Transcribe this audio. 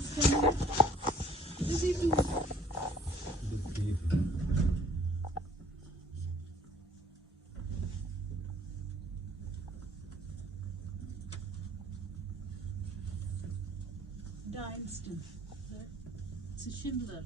is coming. Is he doing? Dialston. It's a Schindler.